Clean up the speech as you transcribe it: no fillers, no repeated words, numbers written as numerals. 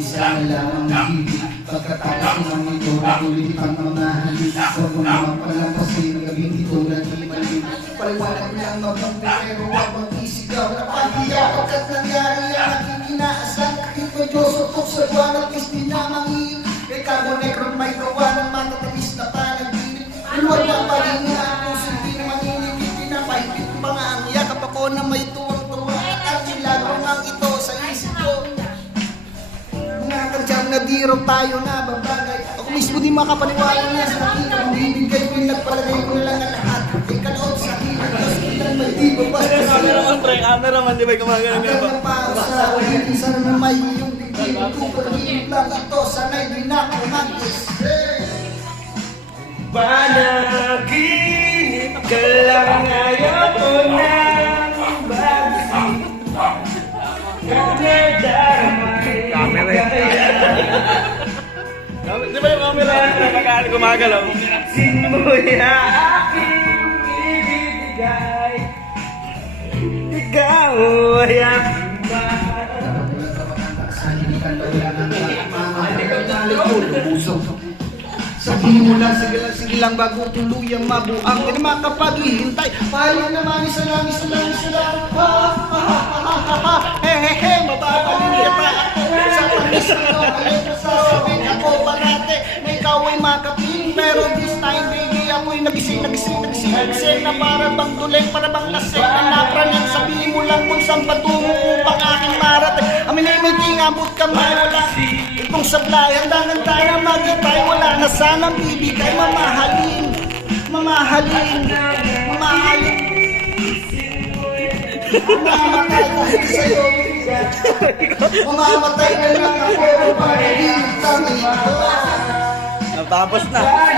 isa na lamang higit. Pagkatapos ng ito, ulit ang mga halik. Huwag mo naman palampasin ang gabing ito na di malim. Paliwanag lang mabuti pero huwag mag-isigaw. Napahiya pagkat nangyari ang aking inaasan. Kahit may Diyos o tuksa buwan at is pinamangin. Kay Carbon Necron may gawa ng matatamis na panaginip. Luwag ng palinga at puso di naman inipit. Pinapahipit ang mga ang yakap ako na may tuwang-tuwa. At ang lagong ang ito sa isip ko. Mga kadyang nabiro tayo na babagay. Ako mismo di makapaniwala niya sa akin. Ang bibigay ko yung nagpalagay ko na lang ang lahat. Ikalaot sa akin. Tapos ilan may di ba basta sa Cameraman, pre, cameraman, di ba gumagano nga ba? hanggang para sa ulit. Isa na may iyong bigay. Kung pagiging lang ito, sanay din ako mag-is. Panaginip ka lang ayoko ng bagsik. Camera yan. Di ba yung camera yan? Napakaano gumagalaw? Sino yung aking ibibigay? Ikaw ay aking mahal. Sabihin mo lang, sige lang bago tuluyang mabuang. Hindi makapaghihintay. Payo naman, isa lang. Ha, he, mababalin kita ako. Sa pag-isip ko, ngayon nasasabihin ako parate. Na ikaw ay makaping, pero this time, baby, ako'y nagising na para bang dulay, para bang lasing na napraning. Sabihin mo lang kung saan patungo upang aking marating. Amin ay may tingabot kamay, wala itong sablay. Handangan tayo magitay, wala na sanang bibigay. Mamahalin Mamamatay kahit sa'yo. Mamamatay na lang ako para di tangin ko. Tapos na.